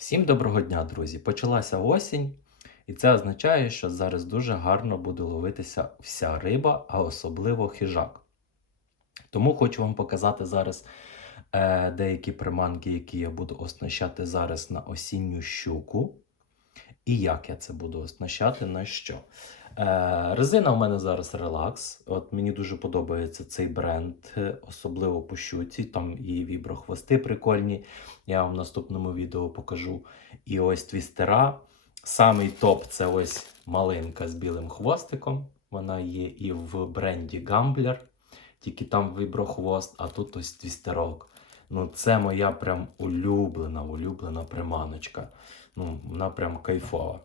Всім доброго дня, друзі! Почалася осінь, і це означає, що зараз дуже гарно буде ловитися вся риба, а особливо хижак. Тому хочу вам показати зараз е, деякі приманки, які я буду оснащати зараз на осінню щуку. І як я це буду оснащати, на що. Е, резина у мене зараз релакс. От мені дуже подобається цей бренд, е, особливо по щуці. Там і віброхвости прикольні. Я вам в наступному відео покажу. І ось твістера. Самий топ це ось малинка з білим хвостиком. Вона є і в бренді Гамблер, тільки там віброхвост, а тут ось твістерок. Ну, це моя прям улюблена, улюблена приманочка. Ну, вона прям кайфова.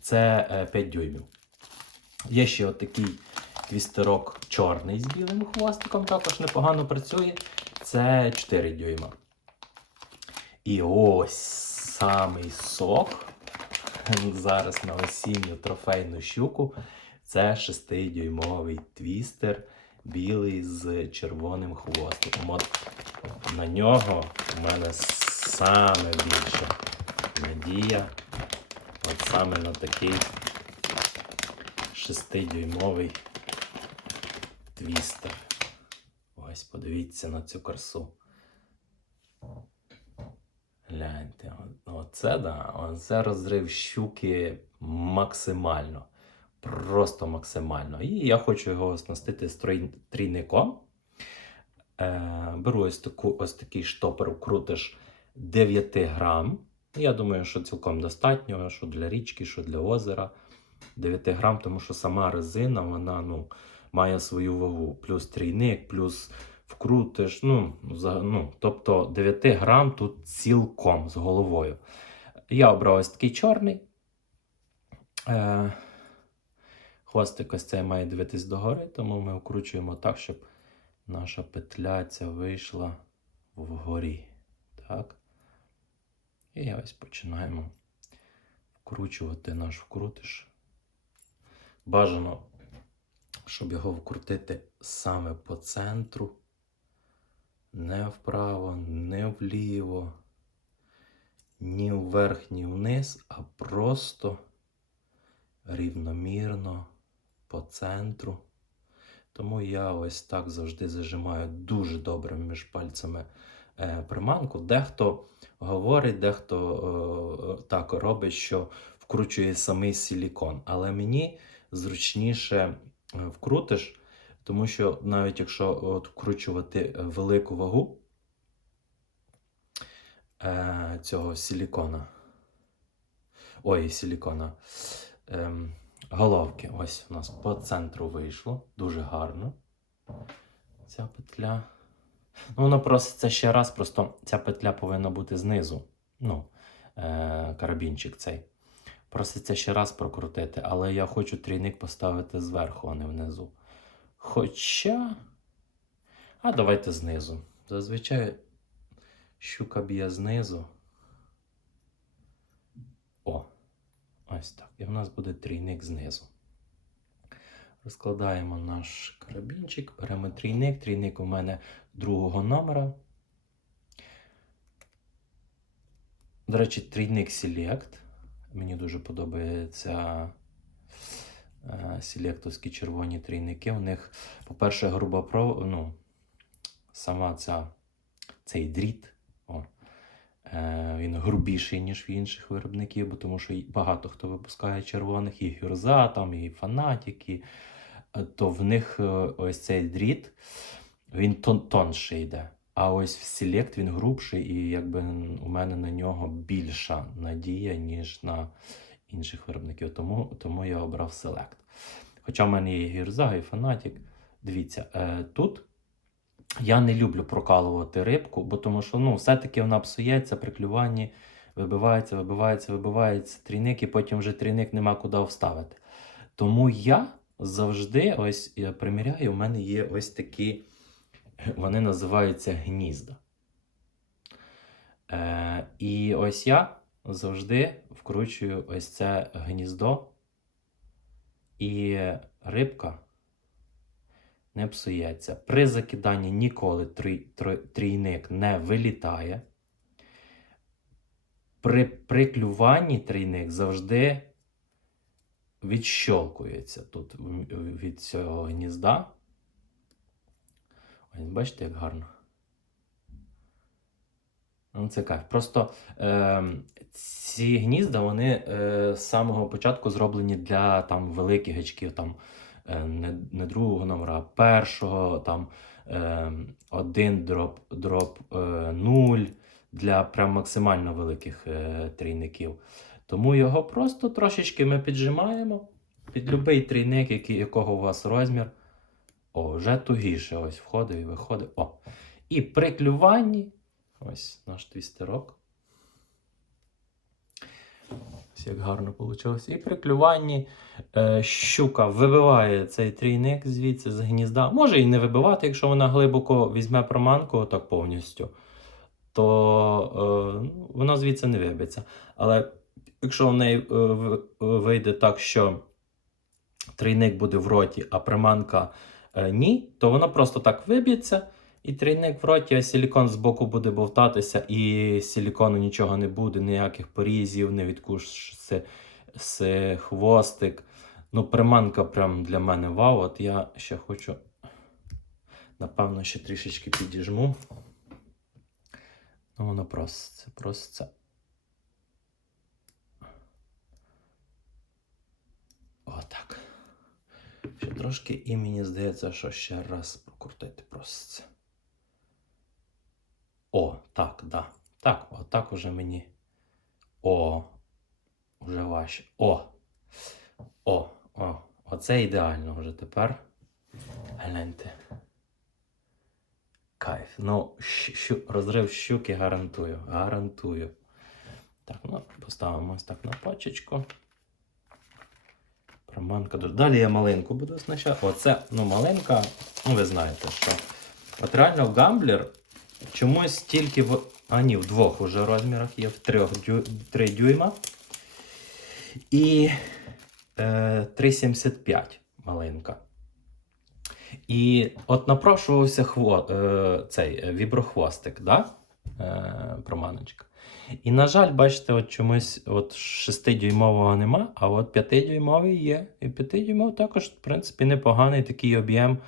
Це е, 5 дюймів. Є ще отакий твістерок чорний з білим хвостиком, також непогано працює. Це 4 дюйма. І ось самий сок зараз на осінню трофейну щуку. Це 6-дюймовий твістер білий з червоним хвостиком. От на нього у мене саме більше надія. От саме на такий 6-дюймовий твістер. Ось, подивіться на цю красу. Гляньте, оце да, оце розрив щуки максимально. Просто максимально. І я хочу його оснастити трійником. Е, беру ось, таку, ось такий штопор, вкрутиш 9 грам. Я думаю, що цілком достатньо, що для річки, що для озера. 9 грам, тому що сама резина вона ну, має свою вагу. Плюс трійник, плюс вкрутиш. Ну, ну, тобто 9 грам тут цілком з головою. Я обрав ось такий чорний. Е, хвостик ось цей має дивитись догори, тому ми вкручуємо так, щоб наша петля ця вийшла вгорі. Так. І ось починаємо вкручувати наш вкрутиш. Бажано, щоб його вкрутити саме по центру, не вправо, не вліво, ні вверх, ні вниз, а просто рівномірно по центру. Тому я ось так завжди зажимаю дуже добре між пальцями е, приманку. Дехто говорить, дехто е, так робить, що вкручує самий силікон. Але мені зручніше е, вкрутиш, тому що навіть якщо от вкручувати е, велику вагу е, цього силікона, ой, силікона, ем, головки, ось у нас по центру вийшло, дуже гарно. Ця петля. Ну, воно проситься ще раз, просто ця петля повинна бути знизу. Ну, е, карабінчик цей. Проситься ще раз прокрутити, але я хочу трійник поставити зверху, а не внизу. Хоча. А давайте знизу. Зазвичай щука б'є знизу. О, ось так. І в нас буде трійник знизу. Розкладаємо наш карабінчик, беремо трійник. Трійник у мене другого номера. До речі, трійник Select. Мені дуже подобаються е, селектовські червоні трійники. У них, по-перше, груба про, ну, сама ця, цей дріт. О, е, він грубіший, ніж в інших виробників, бо тому що багато хто випускає червоних, і гюрза, там, і фанатики. Е, То в них ось цей дріт, він тон, тонший йде. А ось в Select він грубший, і якби у мене на нього більша надія, ніж на інших виробників. Тому, тому я обрав Select. Хоча в мене є і гірза, і фанатік. Дивіться, е, тут я не люблю прокалувати рибку, бо тому що ну, все-таки вона псується при клюванні, вибивається, вибивається, вибивається трійник, і потім вже трійник нема куди вставити. Тому я завжди ось я приміряю, у мене є ось такі, вони називаються гнізда. Е, і ось я завжди вкручую ось це гніздо, і рибка не псується. При закиданні ніколи трій, трій- трійник не вилітає. при, при клюванні трійник завжди відщолкується тут від цього гнізда. Ось, бачите, як гарно. Ну, це кайф. Просто е, ці гнізда вони е, з самого початку зроблені для там, великих гачків, там, е, не, не другого номера, а першого, там, е, один дроп, дроп е, нуль для прям максимально великих е, трійників. Тому його просто трошечки ми піджимаємо під будь-який трійник, який, якого у вас розмір. О, вже тугіше ось входить і виходить. О. І при клюванні Ось наш твістерок. Ось як гарно вийшло. І при клюванні е, щука вибиває цей трійник звідси з гнізда. Може і не вибивати, якщо вона глибоко візьме проманку так повністю, то е, ну, вона звідси не вибиться. Але якщо в неї е, вийде так, що трійник буде в роті, а приманка ні, то вона просто так виб'ється. І трійник в роті, а силікон збоку буде бовтатися, і з силікону нічого не буде, ніяких порізів, не відкушся хвостик. Ну, приманка прям для мене вау. От я ще хочу, напевно, ще трішечки підіжму. Ну, воно просто це, просто. Отак. Ще трошки, і мені здається, що ще раз прокрутити просто. О, так, да. Так, отак уже мені. О, вже важче. О. О, о. Оце ідеально вже тепер. Гляньте. Кайф. Ну, щу, розрив щуки гарантую. Гарантую. Так, ну, поставимо ось так на пачечку. Приманка дуже. Далі я малинку буду оснащати. Оце, ну, малинка, ну, ви знаєте, що. От реально гамблер чомусь тільки в. А ні, в двох уже розмірах є, в трьох дю... 3 дюйма. І е, 3,75 малинка. І от напрошувався хво... е, цей е, віброхвостик, да? е, проманочка. І, на жаль, бачите, от чомусь от 6-дюймового нема, а от 5-дюймовий є. І 5-дюймовий також, в принципі, непоганий такий об'єм,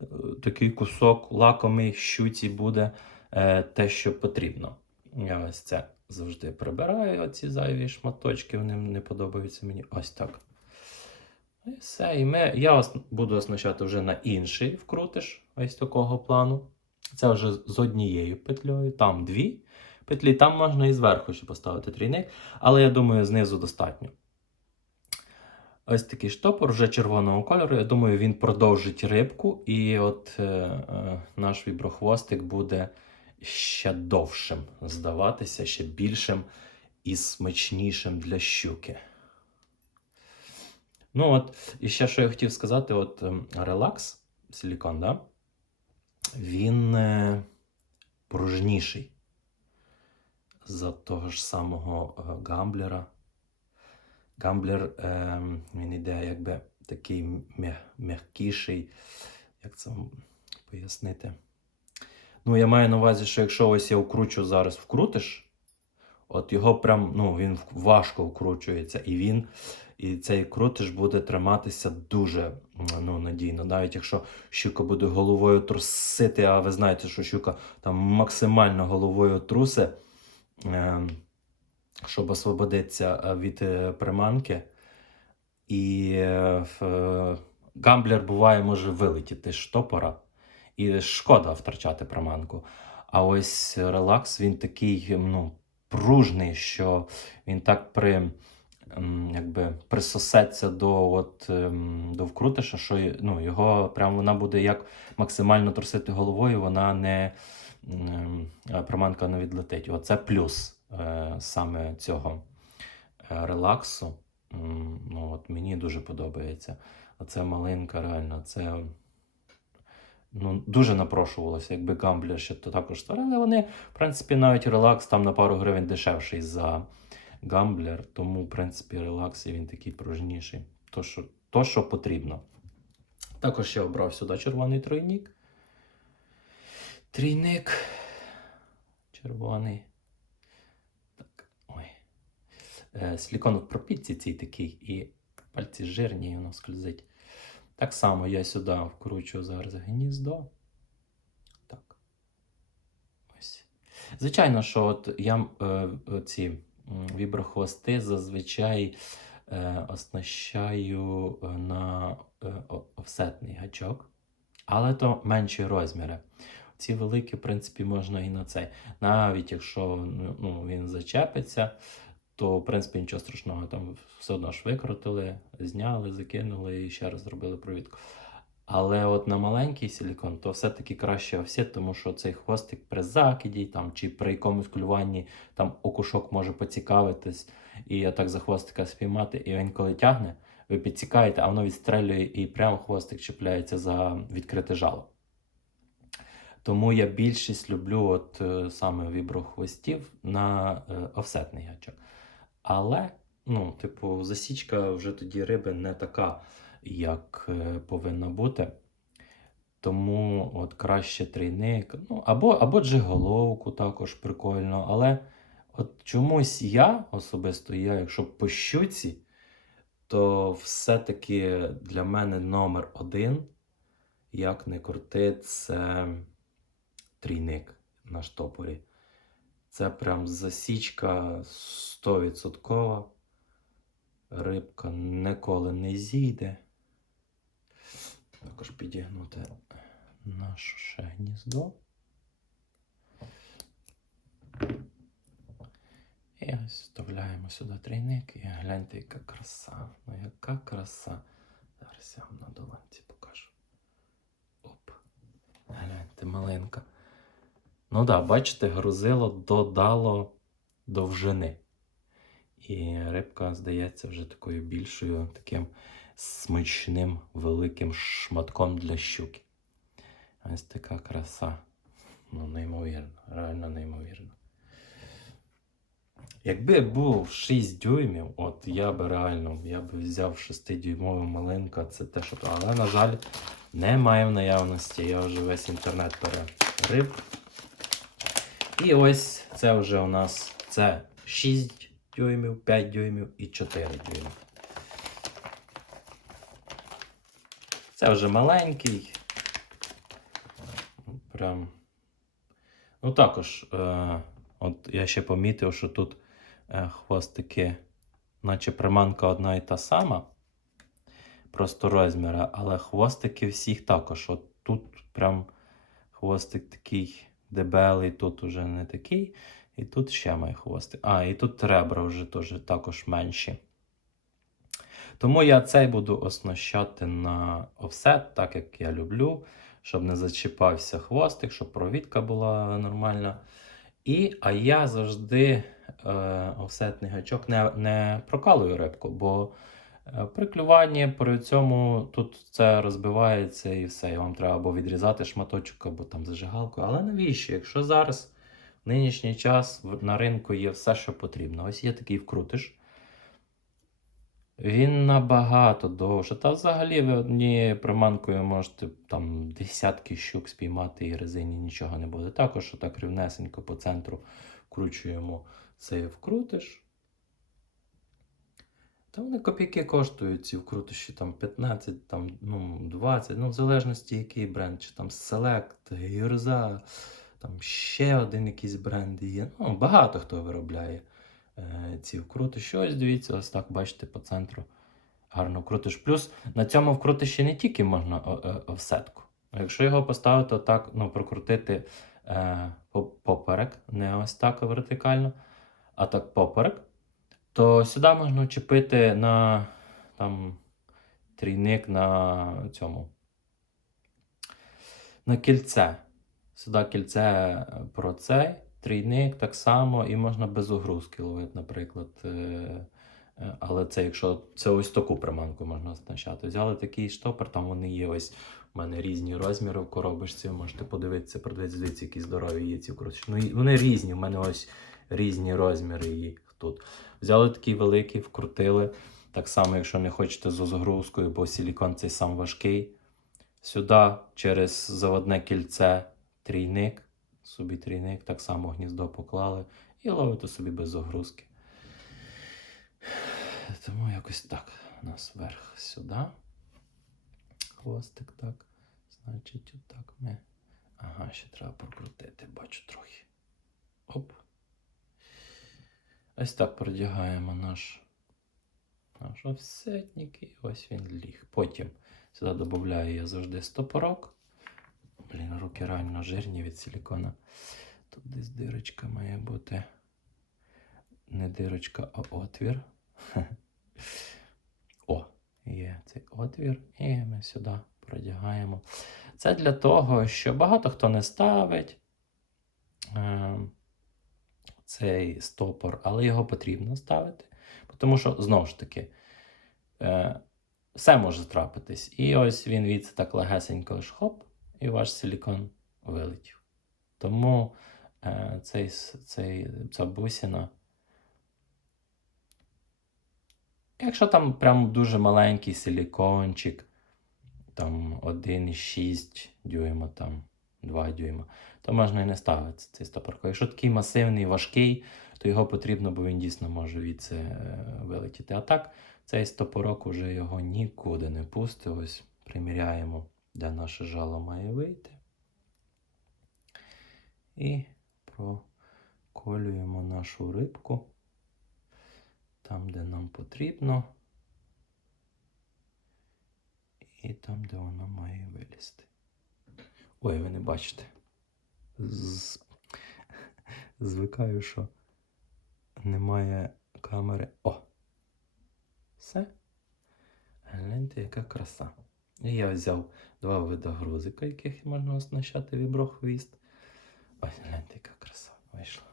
е, такий кусок лакомий щуці буде е, те, що потрібно. Я ось це завжди прибираю, оці зайві шматочки, вони не подобаються мені. Ось так. І все. І ми, я ос- буду оснащати вже на інший вкрутиш, ось такого плану. Це вже з однією петлею, там дві петлі, там можна і зверху ще поставити трійник, але я думаю, знизу достатньо. Ось такий штопор вже червоного кольору. Я думаю, він продовжить рибку, і от е, е, наш віброхвостик буде ще довшим здаватися, ще більшим і смачнішим для щуки. Ну от, і ще що я хотів сказати: от ем, релакс силікон, да? він е, пружніший за того ж самого е, гамблера. Гамблер е, він іде якби такий м'я- м'якіший. Як це пояснити? Ну, я маю на увазі, що якщо ось я вкручу зараз вкрутиш, от його прям, ну, він важко вкручується, і він, і цей крутиш буде триматися дуже ну, надійно. Навіть якщо щука буде головою трусити, а ви знаєте, що щука там максимально головою трусе, щоб освободитися е, від е, приманки. І е, гамблер буває може вилетіти з штопора, і шкода втрачати приманку. А ось релакс він такий ну, пружний, що він так при, якби, присосеться до, от, ем, до вкрутиша, що ну, його прям вона буде як максимально трусити головою, вона не ем, приманка не відлетить. Оце плюс е, саме цього е, релаксу. Ну, от мені дуже подобається. Оце малинка, реально, це ну, дуже напрошувалося, якби гамблер ще то також створили. Вони, в принципі, навіть релакс там на пару гривень дешевший за гамблер, тому, в принципі, релакс і він такий пружніший. То, що, то, що потрібно. Також я обрав сюди червоний тройник. Трійник. Червоний. Так, ой. е, силікон в пропітці цій такий, і пальці жирні, і воно скользить. Так само я сюди вкручую зараз гніздо. Так. Ось. Звичайно, що от я е, ці віброхвости зазвичай е, оснащаю е, на офсетний гачок, але то менші розміри. Ці великі, в принципі, можна і на цей. Навіть якщо ну, він зачепиться, то в принципі нічого страшного. Там все одно ж викрутили, зняли, закинули і ще раз зробили провідку. Але от на маленький силікон, то все-таки краще офсет, тому що цей хвостик при закиді там, чи при якомусь клюванні там окушок може поцікавитись, і отак за хвостика спіймати, і він коли тягне, ви підцікаєте, а воно відстрелює і прямо хвостик чіпляється за відкрите жало. Тому я більшість люблю от е, саме віброхвостів на е, офсетний гачок. Але, ну, типу, засічка вже тоді риби не така, як е, повинна бути. Тому от краще трійник, ну, або, або джиголовку також прикольно. Але от чомусь я особисто, я, якщо по щуці, то все-таки для мене номер один, як не крути, це трійник на штопорі. Це прям засічка 100%. Рибка ніколи не зійде. Також підігнути наше ще гніздо. І ось вставляємо сюди трійник і гляньте, яка краса. Ну яка краса. Зараз я вам на долонці покажу. Оп. Гляньте, маленька. Ну да, бачите, грузило додало довжини. І рибка здається вже такою більшою, таким смачним великим шматком для щуки. Ось така краса. Ну, неймовірно, реально неймовірно. Якби був 6 дюймів, от я би реально я би взяв 6-дюймову малинка, це те, що. Але, на жаль, немає в наявності. Я вже весь інтернет перерив. І ось це вже у нас це 6 дюймів, 5 дюймів і 4 дюйми. Це вже маленький. Прям. Ну також, е, от я ще помітив, що тут е, хвостики, наче приманка одна і та сама, просто розміри, але хвостики всіх також. От тут прям хвостик такий дебелий, тут уже не такий. І тут ще має хвостик. А, і тут ребра вже теж також менші. Тому я цей буду оснащати на офсет, так як я люблю, щоб не зачіпався хвостик, щоб провідка була нормальна. І, а я завжди е, офсетний гачок не, не прокалую рибку, бо при клюванні при цьому тут це розбивається і все. І вам треба або відрізати шматочок, або там зажигалку. Але навіщо? Якщо зараз в нинішній час на ринку є все, що потрібно. Ось є такий вкрутиш. Він набагато довше. Та взагалі ви однією приманкою можете там десятки щук спіймати і резині нічого не буде. Також отак рівнесенько по центру вкручуємо цей вкрутиш. Та вони копійки коштують ці вкрутиші, там 15, там, ну, 20, ну, в залежності який бренд, чи там Select, Гірза, там ще один якийсь бренд є. Ну, багато хто виробляє е, ці вкрутиші. Ось дивіться, ось так бачите по центру. Гарно вкрутиш. Плюс на цьому вкрутиші не тільки можна о- е, офсетку. Якщо його поставити отак, ну, прокрутити е, поперек, не ось так вертикально, а так поперек, то сюди можна вчепити на там, трійник на цьому. На кільце. Сюди кільце е, про цей, трійник так само, і можна без огрузки ловити, наприклад. Е, е, Але це якщо це ось таку приманку можна оснащати. Взяли такий штопор, там вони є ось у мене різні розміри в коробочці. Можете подивитися, продивитися, які здорові є ці вкрутки. Ну, вони різні, у мене ось різні розміри їх тут. Взяли такий великий, вкрутили. Так само, якщо не хочете з загрузкою, бо силікон цей сам важкий. Сюди через заводне кільце трійник, собі трійник, так само гніздо поклали і ловите собі без загрузки. Тому якось так. У нас вверх сюди. Хвостик так. Значить, отак ми. Ага, ще треба прокрутити, бачу трохи. Оп. Ось так продягаємо наш, наш офсетник і ось він ліг. Потім сюди додаю я завжди стопорок. Блін, руки реально жирні від силікона. Тут десь дирочка має бути. Не дирочка, а отвір. О, є цей отвір, і ми сюди продягаємо. Це для того, що багато хто не ставить е, цей стопор, але його потрібно ставити. Тому що, знову ж таки, е, все може трапитись. І ось він від так легесенько хоп, і ваш силікон вилетів. Тому е, цей, цей, ця бусина. Якщо там прям дуже маленький силікончик, там 1,6 дюйма, там 2 дюйма, то можна і не ставити цей стопорко. Якщо такий масивний, важкий, то його потрібно, бо він дійсно може від це вилетіти. А так, цей стопорок уже його нікуди не пустить. Ось приміряємо, де наше жало має вийти. І проколюємо нашу рибку там, де нам потрібно, і там, де вона має вилізти. Ой, ви не бачите. З... Звикаю, що немає камери. О! Все. Гляньте, яка краса. І я взяв два види грузика, яких можна оснащати віброхвіст. Ось, гляньте, яка краса вийшла.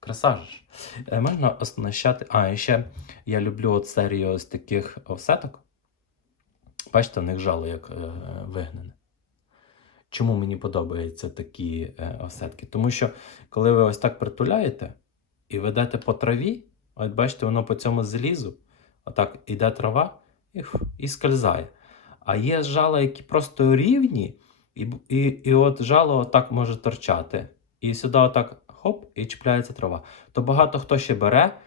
Краса ж. Е, Можна оснащати. А, і ще я люблю от серію ось таких офсеток. Бачите, у них жало як е, вигнене. Чому мені подобаються такі е, офсетки? Тому що, коли ви ось так притуляєте і ведете по траві, от бачите, воно по цьому залізу, отак іде трава і, і скользає. А є жала, які просто рівні, і, і, і от жало отак може торчати. І сюди отак хоп, і чіпляється трава. То багато хто ще бере,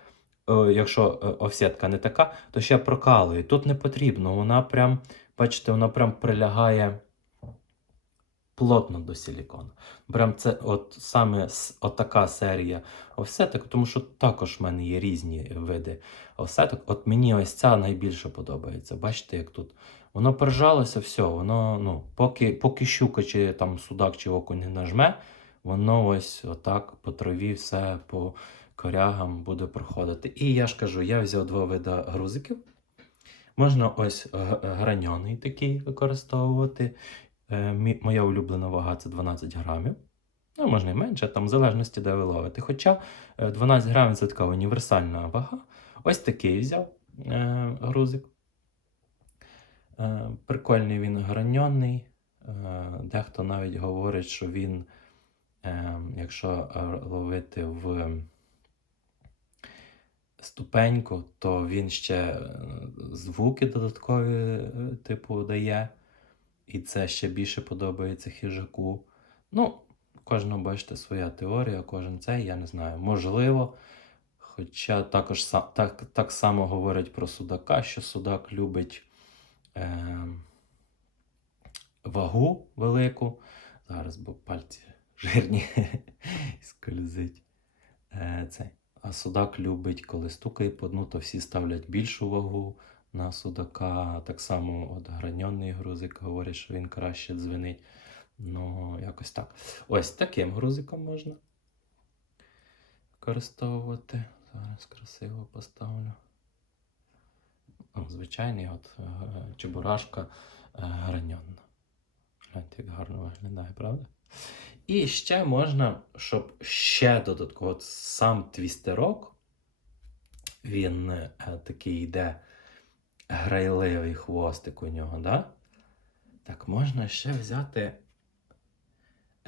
якщо е, офсетка не така, то ще прокалує. Тут не потрібно, вона прям, бачите, вона прям прилягає плотно до силікону. Прям це от саме от така серія офсеток, тому що також в мене є різні види офсеток. От мені ось ця найбільше подобається. Бачите, як тут воно прижалося, все, воно, ну, поки, поки щука чи там судак чи окунь не нажме, воно ось отак по траві все по корягам буде проходити. І я ж кажу, я взяв два види грузиків. Можна ось граньоний такий використовувати. Е, Моя улюблена вага це 12 грамів. Ну, можна і менше, там в залежності, де ви ловите. Хоча е, 12 грамів це така універсальна вага. Ось такий взяв е, грузик. Е, прикольний він граньонний. Е, дехто навіть говорить, що він, е, якщо е, ловити в ступеньку, то він ще е, звуки додаткові, е, типу, дає. І це ще більше подобається хижаку. Ну, кожного, бачите, своя теорія, кожен цей, я не знаю. Можливо. Хоча також так, так само говорять про судака, що судак любить е, вагу велику. Зараз, бо пальці жирні і скользить. Е, цей. А судак любить, коли стукає по дну, то всі ставлять більшу вагу на судака. Так само от граньонний грузик говорять, що він краще дзвенить. Ну, якось так. Ось таким грузиком можна використовувати. Зараз красиво поставлю. Звичайний от е, чебурашка е, граньонна. Гляньте, як гарно виглядає, правда? І ще можна, щоб ще додатково от сам твістерок, він е, такий йде грайливий хвостик у нього, да? Так можна ще взяти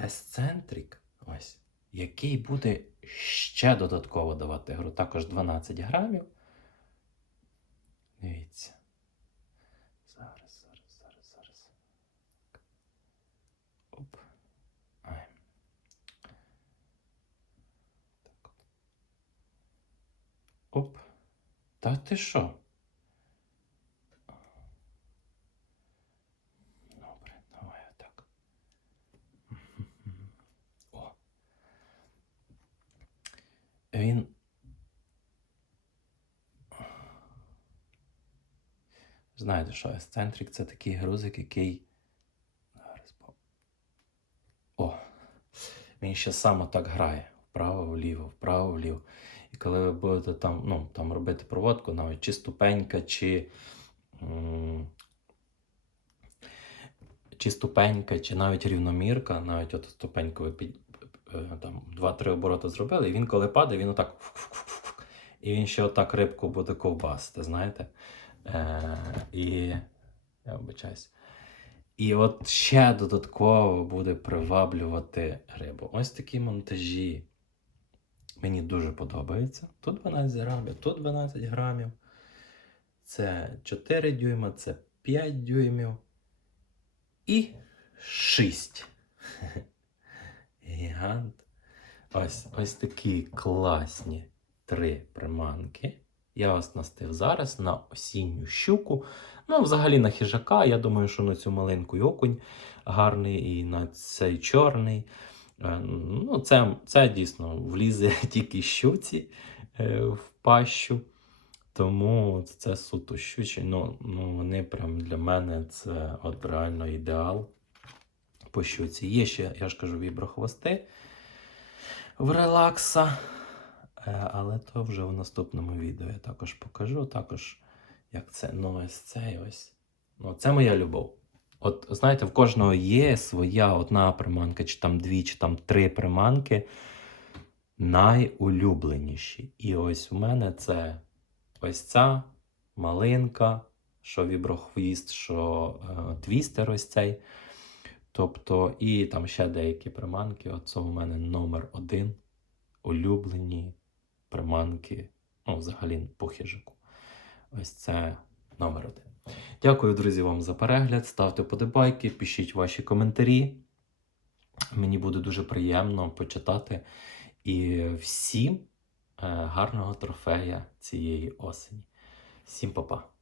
есцентрик, ось, який буде ще додатково давати гру. Також 12 грамів. Дивіться. Зараз, зараз, зараз, зараз. Оп. Ай. Так. Оп. Та ти що? Добре, давай отак. О. Він. Знаєте, що ексцентрик це такий грузик, який. О! Він ще сам так грає. Вправо-вліво, вправо-вліво. І коли ви будете там, ну, там робити проводку, навіть чи ступенька, чи. Чи ступенька, чи навіть рівномірка, навіть от ступеньку ви під, там 2-3 обороти зробили, і він коли падає, він отак. І він ще отак рибку буде ковбасити, знаєте? Е, і я вибачаюсь. І от ще додатково буде приваблювати рибу. Ось такі монтажі. Мені дуже подобаються. Тут 12 грамів, тут 12 грамів. Це 4 дюйма, це 5 дюймів. І 6. Ось, ось такі класні три приманки. Я вас настив зараз на осінню щуку. Ну, взагалі на хижака. Я думаю, що на цю малинку і окунь гарний, і на цей чорний. Е, Ну, це, це дійсно влізе тільки щуці е, в пащу. Тому це суто щучі. Ну, ну, вони прям для мене це от реально ідеал по щуці. Є ще, я ж кажу, віброхвости в релакса. Е, Але то вже в наступному відео я також покажу. Також як це. Ну, ось цей ось. Ну, це моя любов. От знаєте, в кожного є своя одна приманка, чи там дві, чи там три приманки найулюбленіші. І ось у мене це ось ця малинка, що віброхвіст, що е, твістер ось цей. Тобто, і там ще деякі приманки. Оце у мене номер один. Улюблені приманки, ну, взагалі по хижаку. Ось це номер один. Дякую, друзі, вам за перегляд. Ставте подобайки, пишіть ваші коментарі. Мені буде дуже приємно почитати. І всім е, гарного трофея цієї осені. Всім па-па.